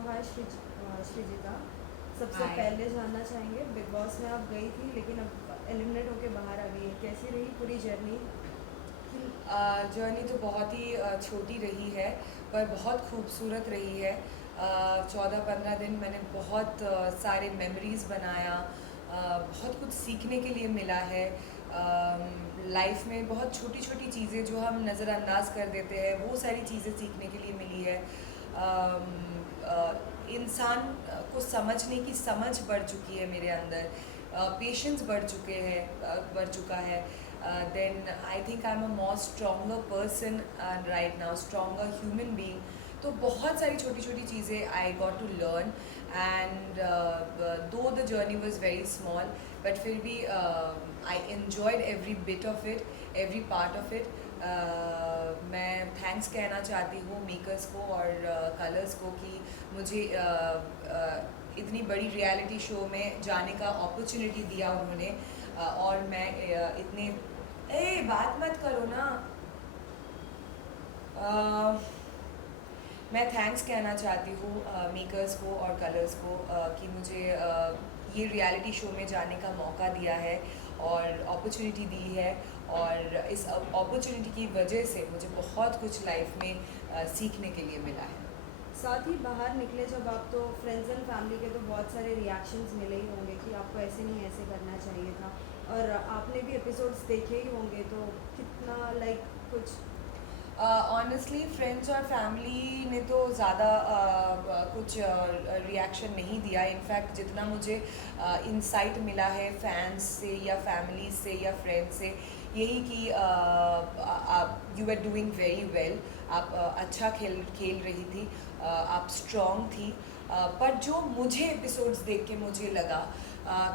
तो हाय श्रीजिता। सबसे हाय। पहले जानना चाहेंगे, बिग बॉस में आप गई थी लेकिन अब एलिमिनेट होके बाहर आ गई है, कैसी रही पूरी जर्नी? जर्नी तो बहुत ही छोटी रही है, पर बहुत खूबसूरत रही है। 14-15 दिन मैंने बहुत सारे मेमोरीज़ बनाया। बहुत कुछ सीखने के लिए मिला है। लाइफ में बहुत छोटी छोटी चीज़ें जो हम नज़रअंदाज कर देते हैं, वो सारी चीज़ें सीखने के लिए मिली है। इंसान को समझने की समझ बढ़ चुकी है मेरे अंदर। पेशेंस बढ़ चुका है। Then I think I am a more stronger person right now, stronger human being. तो बहुत सारी छोटी छोटी चीज़ें I got to learn. And though the journey was very small, but फिर भी I enjoyed every bit of it, every part of it. मैं thanks कहना चाहती हूँ मेकर्स को और कलर्स को कि मुझे इतनी बड़ी रियलिटी शो में जाने का अपॉर्चुनिटी दिया उन्होंने। और मैं इतने बात मत करो ना। अ, मैं थैंक्स कहना चाहती हूँ मेकर्स को और कलर्स को कि मुझे ये रियलिटी शो में जाने का मौका दिया है और अपॉर्चुनिटी दी है। और इस अपॉर्चुनिटी की वजह से मुझे बहुत कुछ लाइफ में सीखने के लिए मिला है। साथ ही बाहर निकले जब आप, तो फ्रेंड्स एंड फैमिली के तो बहुत सारे रिएक्शंस मिले ही होंगे कि आपको ऐसे नहीं ऐसे करना चाहिए था, और आपने भी एपिसोड्स देखे ही होंगे, तो कितना लाइक कुछ। ऑनेस्टली फ्रेंड्स और फैमिली ने तो ज़्यादा कुछ रिएक्शन नहीं दिया। इनफैक्ट जितना मुझे इंसाइट मिला है फैंस से या फैमिली से या फ्रेंड्स से, यही कि you are doing very well. आप अच्छा खेल खेल रही थी। आप स्ट्रॉन्ग थी। पर जो मुझे एपिसोड्स देख के मुझे लगा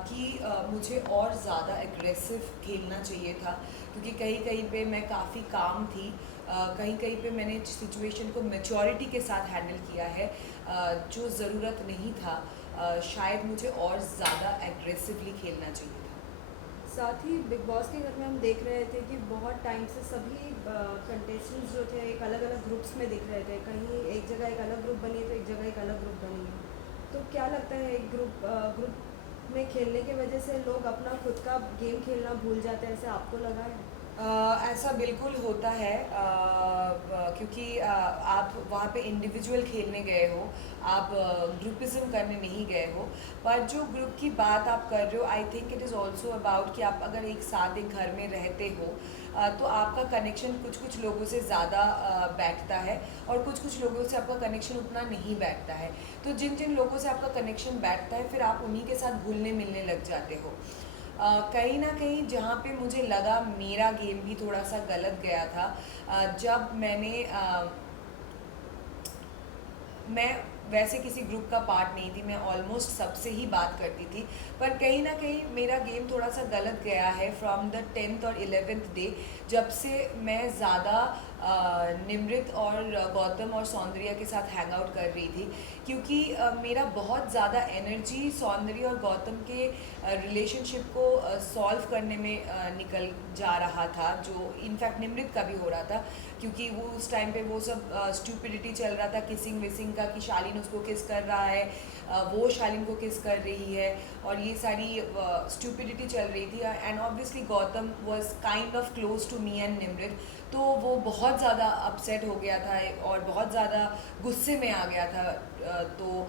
कि मुझे और ज़्यादा एग्रेसिव खेलना चाहिए था, क्योंकि कहीं कहीं पे मैं काफ़ी काम थी। कहीं कहीं पे मैंने सिचुएशन को मैच्योरिटी के साथ हैंडल किया है, जो ज़रूरत नहीं था। शायद मुझे और ज़्यादा एग्रेसिवली खेलना चाहिए था। साथ ही बिग बॉस के घर में हम देख रहे थे कि बहुत टाइम से सभी कंटेस्टेंट्स जो थे एक अलग अलग ग्रुप्स में दिख रहे थे, कहीं एक जगह एक अलग ग्रुप बनी है तो एक जगह एक अलग ग्रुप बनी है। तो क्या लगता है, एक ग्रुप में खेलने की वजह से लोग अपना खुद का गेम खेलना भूल जाते हैं, ऐसे आपको लगा है? ऐसा बिल्कुल होता है, क्योंकि आप वहाँ पे इंडिविजुअल खेलने गए हो, आप ग्रुपिज्म करने नहीं गए हो। पर जो ग्रुप की बात आप कर रहे हो, I think it is also about कि आप अगर एक साथ एक घर में रहते हो, तो आपका कनेक्शन कुछ कुछ लोगों से ज़्यादा बैठता है और कुछ कुछ लोगों से आपका कनेक्शन उतना नहीं बैठता है। तो जिन जिन लोगों से आपका कनेक्शन बैठता है, फिर आप उन्हीं के साथ घुलने मिलने लग जाते हो। कहीं ना कहीं जहाँ पे मुझे लगा मेरा गेम भी थोड़ा सा गलत गया था, जब मैं वैसे किसी ग्रुप का पार्ट नहीं थी, मैं ऑलमोस्ट सबसे ही बात करती थी। पर कहीं ना कहीं मेरा गेम थोड़ा सा गलत गया है फ्रॉम द 10th और 11th डे, जब से मैं ज़्यादा निमृत और गौतम और सौंदर्य के साथ हैंग आउट कर रही थी। क्योंकि मेरा बहुत ज़्यादा एनर्जी सौंदर्य और गौतम के रिलेशनशिप को सॉल्व करने में निकल जा रहा था, जो इनफैक्ट निमृत का भी हो रहा था। क्योंकि वो उस टाइम पे वो सब स्टूपिडिटी चल रहा था, किसिंग विसिंग का, कि शालीन उसको किस कर रहा है, वो शालीन को किस कर रही है, और ये सारी स्टूपिडिटी चल रही थी। And obviously Gautam was kind of close to me and Nimrit, तो वो बहुत ज़्यादा अपसेट हो गया था और बहुत ज़्यादा गुस्से में आ गया था। तो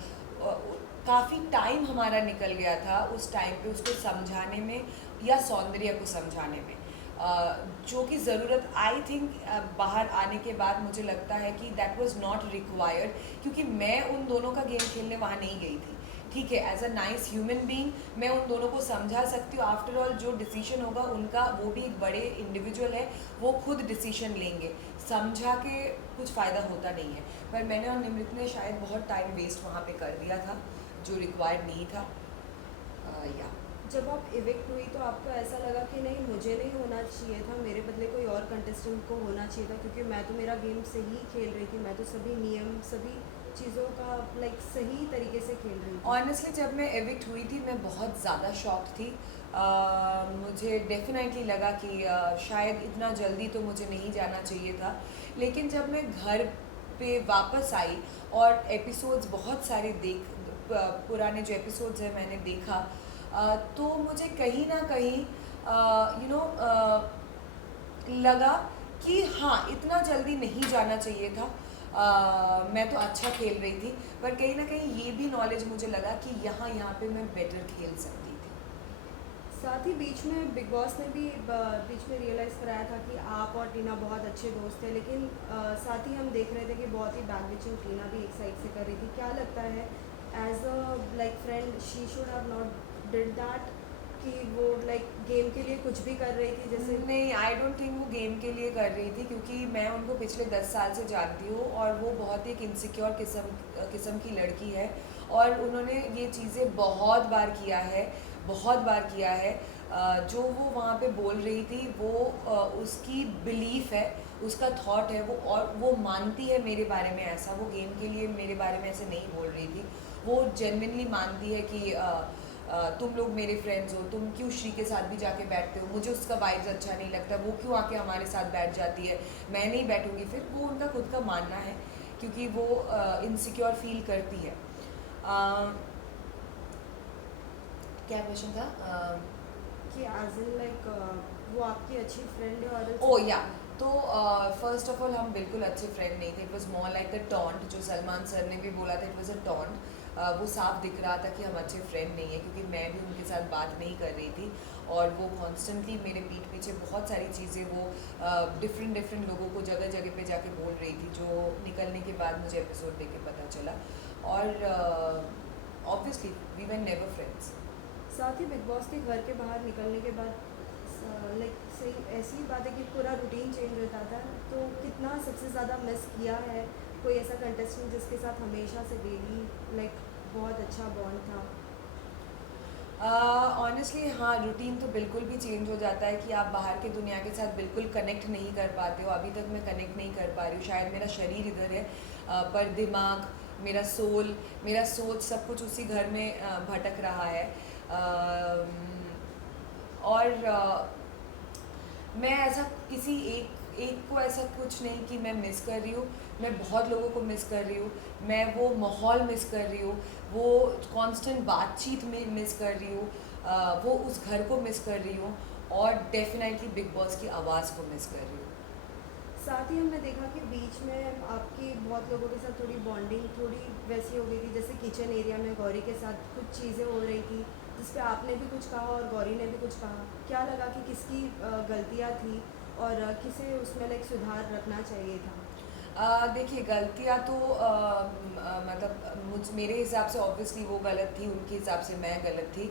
काफ़ी टाइम हमारा निकल गया था उस टाइम पे उसको समझाने में या सौंदर्य को समझाने में, जो कि ज़रूरत आई थिंक बाहर आने के बाद मुझे लगता है कि दैट वाज नॉट रिक्वायर्ड, क्योंकि मैं उन दोनों का गेम खेलने वहाँ नहीं गई थी। ठीक है, as a nice human being मैं उन दोनों को समझा सकती हूँ। आफ्टर ऑल जो डिसीजन होगा उनका, वो भी एक बड़े इंडिविजुअल है, वो खुद डिसीजन लेंगे। समझा के कुछ फ़ायदा होता नहीं है। पर मैंने और निमृत ने शायद बहुत टाइम वेस्ट वहाँ पे कर दिया था, जो रिक्वायर्ड नहीं था। या जब आप इविक्ट हुई तो आपको ऐसा लगा कि नहीं, मुझे नहीं होना चाहिए था, मेरे बदले कोई और कंटेस्टेंट को होना चाहिए था, क्योंकि मैं तो मेरा गेम सही खेल रही थी, मैं तो सभी नियम सभी चीज़ों का लाइक सही तरीके से खेल रही थी। ऑनेस्टली जब मैं एविक्ट हुई थी, मैं बहुत ज़्यादा शॉक्ड थी। मुझे डेफिनेटली लगा कि शायद इतना जल्दी तो मुझे नहीं जाना चाहिए था। लेकिन जब मैं घर पे वापस आई और एपिसोड्स बहुत सारे पुराने जो एपिसोड्स हैं मैंने देखा, तो मुझे कहीं ना कहीं लगा कि हाँ, इतना जल्दी नहीं जाना चाहिए था। मैं तो अच्छा खेल रही थी, पर कहीं ना कहीं ये भी नॉलेज मुझे लगा कि यहाँ पे मैं बेटर खेल सकती थी। साथ ही बीच में बिग बॉस ने भी बीच में रियलाइज़ कराया था कि आप और टीना बहुत अच्छे दोस्त थे, लेकिन साथ ही हम देख रहे थे कि बहुत ही बैक बिचिंग टीना भी एक साइड से कर रही थी। क्या लगता है as a like friend she should have not did that, कि वो लाइक गेम के लिए कुछ भी कर रही थी जैसे? नहीं, आई डोंट थिंक वो गेम के लिए कर रही थी, क्योंकि मैं उनको पिछले 10 साल से जानती हूँ और वो बहुत ही एक इनसिक्योर किस्म की लड़की है, और उन्होंने ये चीज़ें बहुत बार किया है, बहुत बार किया है। जो वो वहाँ पे बोल रही थी वो उसकी बिलीफ है, उसका थॉट है वो, और वो मानती है मेरे बारे में ऐसा। वो गेम के लिए मेरे बारे में ऐसे नहीं बोल रही थी, वो जेन्युइनली मानती है कि तुम लोग मेरे फ्रेंड्स हो, तुम क्यों श्री के साथ भी जाके बैठते हो, मुझे उसका वाइब्स अच्छा नहीं लगता, वो क्यों आके हमारे साथ बैठ जाती है, मैं नहीं बैठूंगी फिर। वो उनका खुद का मानना है, क्योंकि वो इनसिक्योर फील करती है। क्या क्वेश्चन था? कि एज इन लाइक वो आपकी अच्छी फ्रेंड है और ओ या, तो फर्स्ट ऑफ ऑल हम बिल्कुल अच्छे फ्रेंड नहीं थे। It was more like a taunt, जो सलमान सर ने भी बोला था, इट वॉज अ टॉन्ट। वो साफ दिख रहा था कि हम अच्छे फ्रेंड नहीं है, क्योंकि मैं भी उनके साथ बात नहीं कर रही थी, और वो कॉन्स्टेंटली मेरे पीठ पीछे बहुत सारी चीज़ें वो डिफरेंट लोगों को जगह जगह पे जाके बोल रही थी, जो निकलने के बाद मुझे एपिसोड देख के पता चला। और obviously we were never friends. साथ ही बिग बॉस के घर के बाहर निकलने के बाद लाइक सही ऐसी बात है कि पूरा रूटीन चेंज हो जाता है, तो कितना सबसे ज़्यादा मिस किया है कोई ऐसा कंटेस्टेंट जिसके साथ हमेशा से डेली लाइक बहुत अच्छा बॉन्ड था? ऑनेस्टली हाँ, रूटीन तो बिल्कुल भी चेंज हो जाता है कि आप बाहर की दुनिया के साथ बिल्कुल कनेक्ट नहीं कर पाते हो। अभी तक मैं कनेक्ट नहीं कर पा रही हूँ, शायद मेरा शरीर इधर है, पर दिमाग, मेरा सोल, मेरा सोच, सब कुछ उसी घर में भटक रहा है। और मैं ऐसा किसी एक को ऐसा कुछ नहीं कि मैं मिस कर रही हूँ, मैं बहुत लोगों को मिस कर रही हूँ। मैं वो माहौल मिस कर रही हूँ, वो कांस्टेंट बातचीत में मिस कर रही हूँ, वो उस घर को मिस कर रही हूँ, और डेफिनेटली बिग बॉस की आवाज़ को मिस कर रही हूँ। साथ ही हमने देखा कि बीच में आपकी बहुत लोगों के साथ थोड़ी बॉन्डिंग थोड़ी वैसी हो गई थी, जैसे किचन एरिया में गौरी के साथ कुछ चीज़ें हो रही थी जिस पे आपने भी कुछ कहा और गौरी ने भी कुछ कहा। क्या लगा कि किसकी गलतियाँ थी और किसे उसमें लाइक सुधार रखना चाहिए था? देखिए, गलतियाँ तो मतलब मेरे हिसाब से ऑब्वियसली वो गलत थी, उनके हिसाब से मैं गलत थी।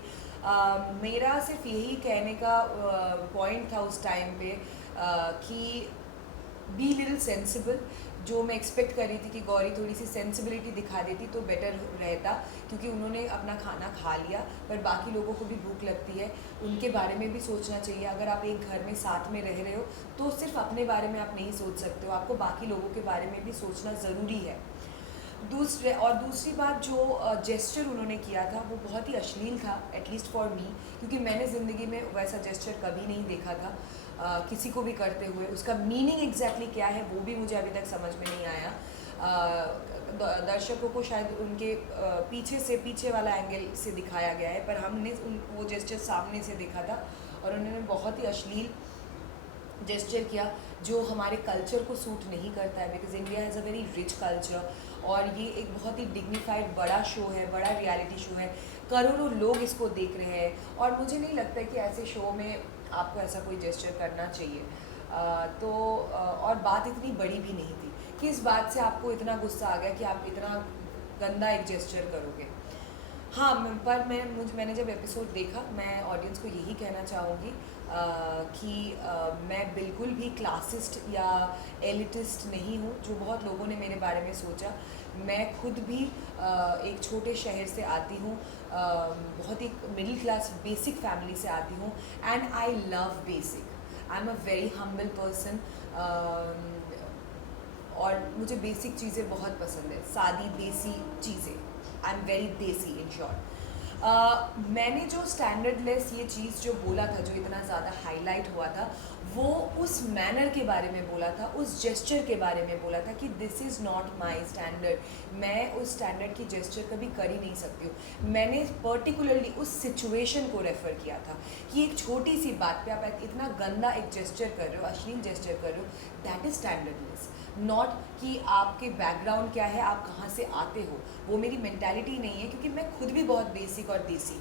मेरा सिर्फ यही कहने का पॉइंट था उस टाइम पे कि बी लिटिल सेंसिबल। जो मैं एक्सपेक्ट कर रही थी कि गौरी थोड़ी सी सेंसिबिलिटी दिखा देती तो बेटर रहता, क्योंकि उन्होंने अपना खाना खा लिया, पर बाकी लोगों को भी भूख लगती है, उनके बारे में भी सोचना चाहिए। अगर आप एक घर में साथ में रह रहे हो तो सिर्फ अपने बारे में आप नहीं सोच सकते हो, आपको बाकी लोगों के बारे में भी सोचना ज़रूरी है। दूसरी बात, जो जेस्चर उन्होंने किया था वो बहुत ही अश्लील था, एटलीस्ट फॉर मी, क्योंकि मैंने ज़िंदगी में वैसा जेस्चर कभी नहीं देखा था किसी को भी करते हुए। उसका मीनिंग एग्जैक्टली क्या है वो भी मुझे अभी तक समझ में नहीं आया। दर्शकों को शायद उनके पीछे वाला एंगल से दिखाया गया है, पर हमने वो जेस्चर सामने से देखा था, और उन्होंने बहुत ही अश्लील जेस्चर किया, जो हमारे कल्चर को सूट नहीं करता है, because India has a very rich culture, और ये एक बहुत ही डिग्निफाइड बड़ा शो है, बड़ा रियलिटी शो है, करोड़ों लोग इसको देख रहे हैं, और मुझे नहीं लगता है कि ऐसे शो में आपको ऐसा कोई जेस्चर करना चाहिए। और बात इतनी बड़ी भी नहीं थी कि इस बात से आपको इतना गुस्सा आ गया कि आप इतना गंदा एक जेस्चर करोगे। हाँ, पर मैंने जब एपिसोड देखा, मैं ऑडियंस को यही कहना चाहूँगी कि मैं बिल्कुल भी क्लासिस्ट या एलिटिस्ट नहीं हूँ, जो बहुत लोगों ने मेरे बारे में सोचा। मैं खुद भी एक छोटे शहर से आती हूँ, बहुत ही मिडिल क्लास बेसिक फैमिली से आती हूँ, and I love basic. I am a very humble person, और मुझे बेसिक चीज़ें बहुत पसंद है, सादी देसी चीज़ें। आई एम वेरी देसी इन शॉर्ट। मैंने जो स्टैंडर्डलेस ये चीज़ जो बोला था, जो इतना ज़्यादा हाईलाइट हुआ था, वो उस मैनर के बारे में बोला था, उस जेस्चर के बारे में बोला था कि this is not my standard. मैं उस स्टैंडर्ड की जेस्चर कभी कर ही नहीं सकती हूँ। मैंने पर्टिकुलरली उस सिचुएशन को रेफ़र किया था कि एक छोटी सी बात पे आप इतना गंदा एक जेस्चर कर रहे हो, अश्लील जेस्चर कर रहे हो, दैट इज़ स्टैंडर्डलेस। नॉट कि आपके बैकग्राउंड क्या है, आप कहाँ से आते हो, वो मेरी मेंटालिटी नहीं है, क्योंकि मैं खुद भी बहुत बेसिक और देसी।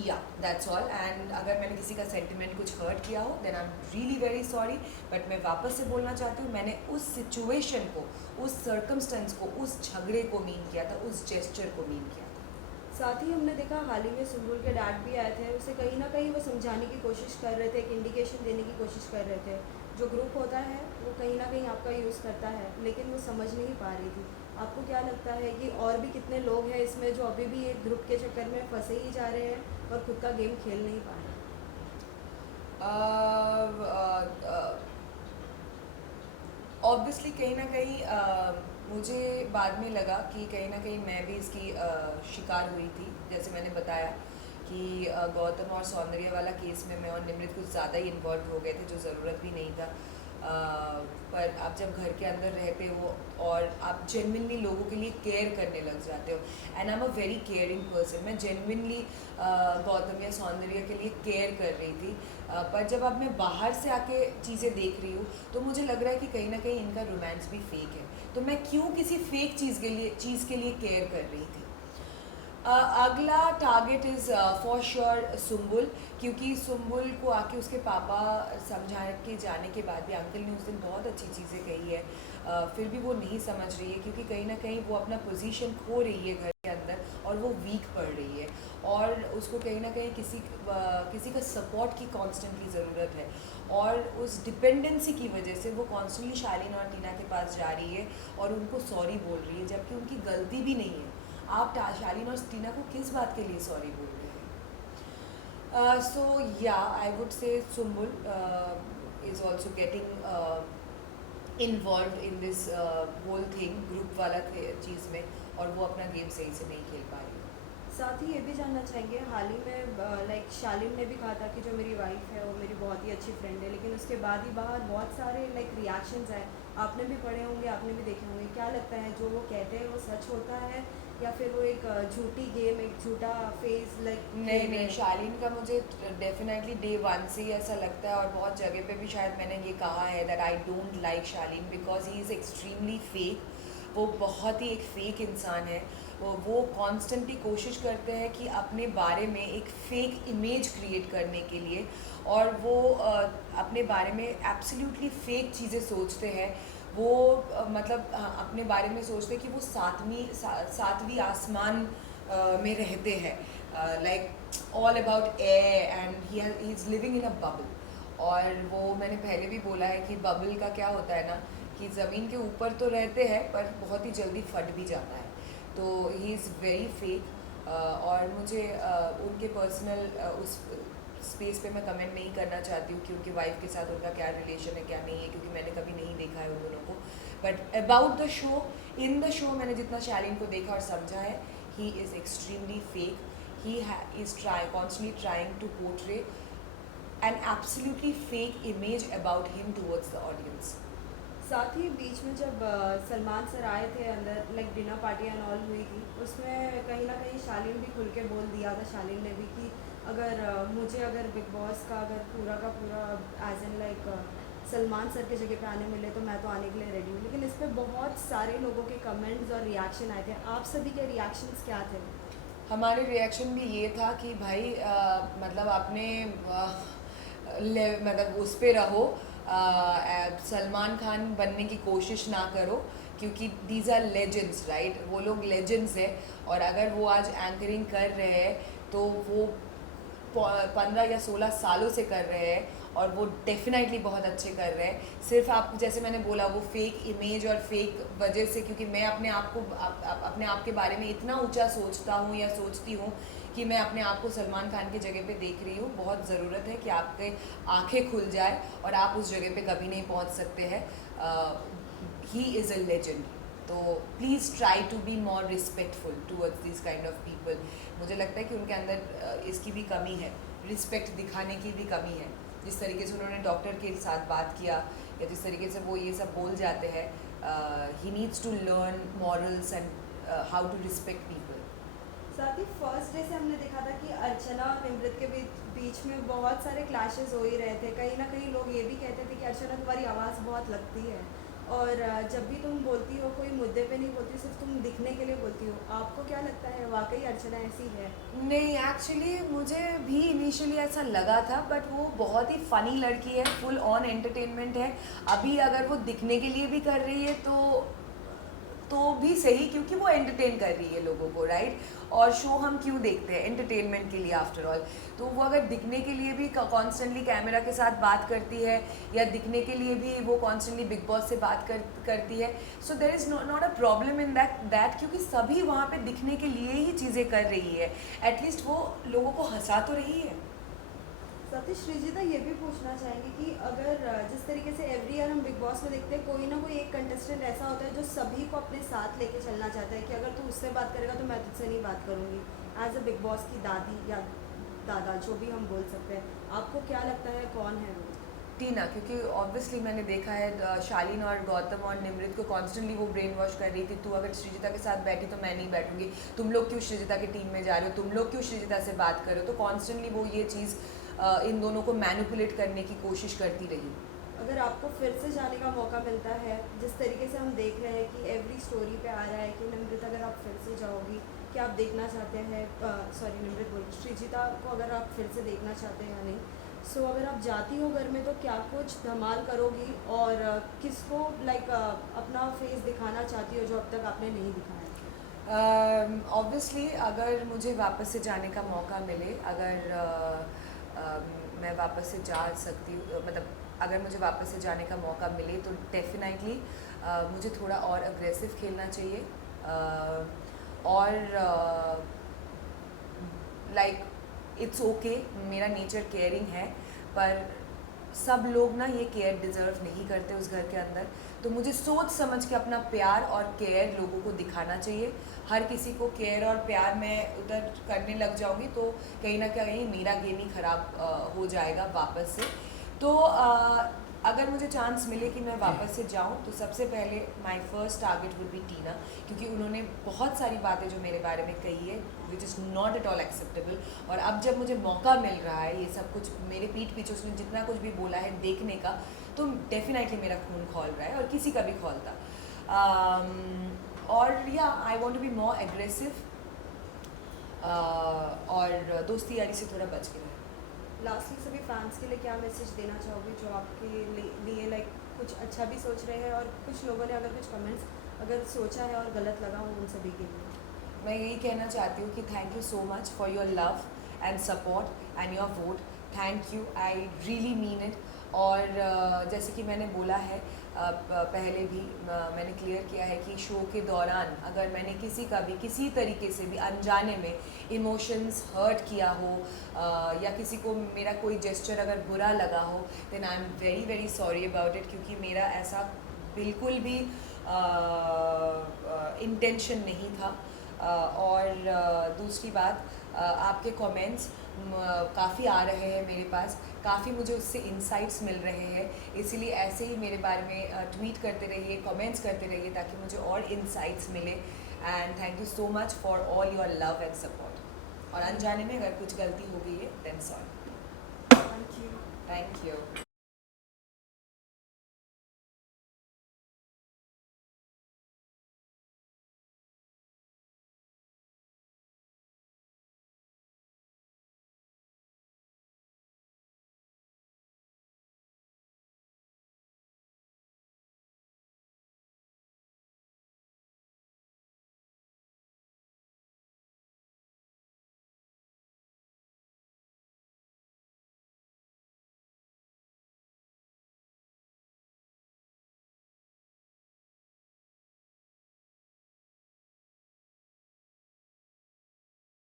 या दैट्स ऑल। एंड अगर मैंने किसी का सेंटिमेंट कुछ हर्ट किया हो, then I am really very sorry. But मैं वापस से बोलना चाहती हूँ, मैंने उस सिचुएशन को, उस सर्कमस्टेंस को, उस झगड़े को मीन किया था, उस जेस्चर को मीन किया था। साथ ही हमने देखा हाल ही में सुम्बुल के डैड भी आए थे, उसे कहीं ना कहीं वो समझाने की कोशिश कर रहे थे, एक इंडिकेशन देने की कोशिश कर रहे थे। जो ग्रुप होता है वो कहीं ना कहीं आपका यूज़ करता है, लेकिन वो समझ नहीं पा रही थी। आपको क्या लगता है कि और भी कितने लोग हैं इसमें जो अभी भी एक ग्रुप के चक्कर में फंसे ही जा रहे हैं और खुद का गेम खेल नहीं पा रहे? ऑब्वियसली कहीं ना कहीं मुझे बाद में लगा कि कहीं ना कहीं मैं भी इसकी शिकार हुई थी। जैसे मैंने बताया कि गौतम और सौंदर्य वाला केस में मैं और निमृत कुछ ज़्यादा ही इन्वॉल्व हो गए थे, जो ज़रूरत भी नहीं था। पर आप जब घर के अंदर रहते हो और आप जेन्युइनली लोगों के लिए केयर करने लग जाते हो, and I am a very caring person. मैं जेन्युइनली गौतम या सौंदर्य के लिए केयर कर रही थी। पर जब अब मैं बाहर से आके चीज़ें देख रही हूँ, तो मुझे लग रहा है कि कहीं ना कहीं इनका रोमांस भी फेक है। तो मैं क्यों किसी फेक चीज़ के लिए केयर कर रही थी। अगला target is for sure Sumbul, क्योंकि सुम्बुल को आके उसके पापा समझा के जाने के बाद भी अंकल ने उस दिन बहुत अच्छी चीज़ें कही है, फिर भी वो नहीं समझ रही है, क्योंकि कहीं ना कहीं वो अपना पोजीशन खो रही है घर के अंदर और वो वीक पड़ रही है, और उसको कहीं ना कहीं किसी का सपोर्ट की कॉन्स्टेंटली ज़रूरत है। और उस डिपेंडेंसी की वजह से वो कॉन्स्टेंटली शालीन और टीना के पास जा रही है और उनको सॉरी बोल रही है, जबकि उनकी गलती भी नहीं है। आप शालीन और टीना को किस बात के लिए सॉरी बोल रहे हैं? सो या I would say Sumbul is also getting involve in this whole thing, group वाला चीज़ में, और वो अपना गेम सही से नहीं खेल पा रही। साथ ही ये भी जानना चाहेंगे, हाल ही में लाइक शालीन ने भी कहा था कि जो मेरी वाइफ है वो मेरी बहुत ही अच्छी फ्रेंड है, लेकिन उसके बाद ही बाहर बहुत सारे लाइक रिएक्शंस आए, आपने भी पढ़े होंगे, आपने भी देखे होंगे। क्या लगता है जो वो कहते हैं वो सच होता है, या फिर वो एक झूठी गेम, एक झूठा फेस लाइक? नहीं, शालीन का मुझे डेफिनेटली डे वन से ही ऐसा लगता है, और बहुत जगह पे भी शायद मैंने ये कहा है that I don't like Shalin because he is extremely fake. वो बहुत ही एक फेक इंसान है। वो कॉन्स्टेंटली कोशिश करते हैं कि अपने बारे में एक फेक इमेज क्रिएट करने के लिए, और वो अपने बारे में एब्सोल्युटली फेक चीज़ें सोचते हैं। वो मतलब अपने बारे में सोचते हैं कि वो सातवीं आसमान में रहते हैं, like all about air, and he is living in a bubble. और वो मैंने पहले भी बोला है कि बबल का क्या होता है ना, कि ज़मीन के ऊपर तो रहते हैं पर बहुत ही जल्दी फट भी जाता है। तो ही इज़ वेरी फेक। और मुझे उनके पर्सनल उस स्पेस पे मैं कमेंट नहीं करना चाहती हूँ कि उनकी वाइफ के साथ उनका क्या रिलेशन है क्या नहीं है, क्योंकि मैंने कभी नहीं देखा है उन दोनों को। But about the show, in the show मैंने जितना शालीन को देखा और समझा है, he is extremely fake. He is constantly trying to portray an absolutely fake image about him towards the audience. साथ ही बीच में जब सलमान सर आए थे अंदर, like dinner party and all हुई थी, उसमें कहीं ना कहीं शालीन भी खुल के बोल दिया था, शालीन ने भी, कि अगर मुझे अगर बिग बॉस का अगर पूरा का पूरा as an like Salman sir के जगह पे आने मिले तो मैं तो आने के लिए रेडी हूँ। लेकिन इस पर बहुत सारे लोगों के कमेंट्स और रिएक्शन आए थे, आप सभी के रिएक्शंस क्या थे? हमारे रिएक्शन भी ये था कि भाई मतलब आपने मतलब उस पे रहो, सलमान खान बनने की कोशिश ना करो, क्योंकि दीज आर लेजेंड्स, राइट? वो लोग लेजेंड्स हैं, और अगर वो आज एंकरिंग कर रहे हैं तो वो 15 या 16 सालों से कर रहे हैं, और वो डेफिनेटली बहुत अच्छे कर रहे हैं। सिर्फ आप, जैसे मैंने बोला, वो फेक इमेज और फेक वजह से, क्योंकि मैं अपने आप के बारे में इतना ऊंचा सोचता हूँ या सोचती हूँ कि मैं अपने आप को सलमान खान की जगह पे देख रही हूँ। बहुत ज़रूरत है कि आपके आंखें खुल जाए और आप उस जगह पे कभी नहीं पहुँच सकते हैं। He is a legend. तो please try to be more respectful towards this kind of people. मुझे लगता है कि उनके अंदर इसकी भी कमी है, रिस्पेक्ट दिखाने की भी कमी है। जिस तरीके से उन्होंने डॉक्टर के साथ बात किया या जिस तरीके से वो ये सब बोल जाते हैं, he needs to learn morals and how to respect people. साथ ही फर्स्ट डे से हमने देखा था कि अर्चना और निमृत के बीच में बहुत सारे क्लैशेस हो ही रहे थे। कहीं ना कहीं लोग ये भी कहते थे कि अर्चना तुम्हारी आवाज़ बहुत लगती है और जब भी तुम बोलती हो कोई मुद्दे पे नहीं बोलती, सिर्फ तुम दिखने के लिए बोलती हो। आपको क्या लगता है वाकई अर्चना ऐसी है? नहीं, एक्चुअली मुझे भी इनिशियली ऐसा लगा था, बट वो बहुत ही फ़नी लड़की है, फुल ऑन एंटरटेनमेंट है। अभी अगर वो दिखने के लिए भी कर रही है तो भी सही, क्योंकि वो एंटरटेन कर रही है लोगों को, राइट। और शो हम क्यों देखते हैं? एंटरटेनमेंट के लिए आफ्टर ऑल। तो वो अगर दिखने के लिए भी कॉन्स्टेंटली कैमरा के साथ बात करती है या दिखने के लिए भी वो कॉन्स्टेंटली बिग बॉस से बात करती है, so there is not a problem in that, क्योंकि सभी वहाँ पे दिखने के लिए ही चीज़ें कर रही है। एटलीस्ट वो लोगों को हंसा तो रही है। सतीश, श्रीजिता ये भी पूछना चाहेंगे कि अगर जिस तरीके से एवरी ईयर हम बिग बॉस में देखते हैं, कोई ना कोई एक कंटेस्टेंट ऐसा होता है जो सभी को अपने साथ लेके चलना चाहता है कि अगर तू उससे बात करेगा तो मैं तुझसे नहीं बात करूँगी। एज अ बिग बॉस की दादी या दादा, जो भी हम बोल सकते हैं, आपको क्या लगता है कौन है वो? टीना, क्योंकि ऑब्वियसली मैंने देखा है शालीन और गौतम और निमृत को कॉन्स्टेंटली वो ब्रेन वॉश कर रही थी। तू अगर श्रीजिता के साथ बैठी तो मैं नहीं बैठूंगी, तुम लोग क्यों श्रीजिता की टीम में जा रहे हो, तुम लोग क्यों श्रीजिता से बात कर रहे हो। तो कॉन्स्टेंटली वो ये चीज़ इन दोनों को मैनिपुलेट करने की कोशिश करती रही। अगर आपको फिर से जाने का मौका मिलता है, जिस तरीके से हम देख रहे हैं कि एवरी स्टोरी पे आ रहा है कि निमृत अगर आप फिर से जाओगी, क्या आप देखना चाहते हैं, सॉरी निमृत बोल, श्रीजिता को अगर आप फिर से देखना चाहते हैं या नहीं, सो अगर आप जाती हो घर में तो क्या कुछ धमाल करोगी और किसको अपना फेस दिखाना चाहती हो जो अब तक आपने नहीं दिखाया? ऑब्वियसली अगर मुझे वापस से जाने का मौका मिले, अगर मैं वापस से जा सकती हूँ, मतलब अगर मुझे वापस से जाने का मौका मिले तो डेफिनेटली मुझे थोड़ा और अग्रेसिव खेलना चाहिए, और लाइक इट्स ओके, मेरा नेचर केयरिंग है, पर सब लोग ना ये केयर डिज़र्व नहीं करते उस घर के अंदर। तो मुझे सोच समझ के अपना प्यार और केयर लोगों को दिखाना चाहिए। हर किसी को केयर और प्यार मैं उधर करने लग जाऊंगी तो कहीं ना कहीं मेरा गेम ही ख़राब हो जाएगा वापस से। तो अगर मुझे चांस मिले कि मैं वापस से जाऊं तो सबसे पहले my first target would be Tina, क्योंकि उन्होंने बहुत सारी बातें जो मेरे बारे में कही है which is not at all acceptable. और अब जब मुझे मौका मिल रहा है ये सब कुछ मेरे पीठ पीछे उसने जितना कुछ भी बोला है देखने का, तो डेफिनेटली मेरा खून खौल रहा है और किसी का भी खौलता। और या I want to be more aggressive, और दोस्ती यारी से थोड़ा बच के रहे। लास्टली सभी फैंस के लिए क्या मैसेज देना चाहोगे जो आपके लिए कुछ अच्छा भी सोच रहे हैं, और कुछ लोगों ने अगर कुछ कमेंट्स अगर सोचा है और गलत लगा हो उन सभी के लिए? मैं यही कहना चाहती हूँ कि thank you so much for your love and support and your vote. Thank you, I really mean it. और जैसे कि मैंने बोला है पहले भी, मैंने क्लियर किया है कि शो के दौरान अगर मैंने किसी का भी किसी तरीके से भी अनजाने में इमोशंस हर्ट किया हो, या किसी को मेरा कोई जेस्चर अगर बुरा लगा हो, then I am very very sorry about it, क्योंकि मेरा ऐसा बिल्कुल भी इंटेंशन नहीं था। और दूसरी बात, आपके कमेंट्स काफ़ी आ रहे हैं मेरे पास, काफ़ी मुझे उससे इंसाइट्स मिल रहे हैं, इसीलिए ऐसे ही मेरे बारे में ट्वीट करते रहिए, कमेंट्स करते रहिए ताकि मुझे और इंसाइट्स मिले। And thank you so much for all your love and support. और अनजाने में अगर कुछ गलती हो गई है then sorry. Thank you. Thank you.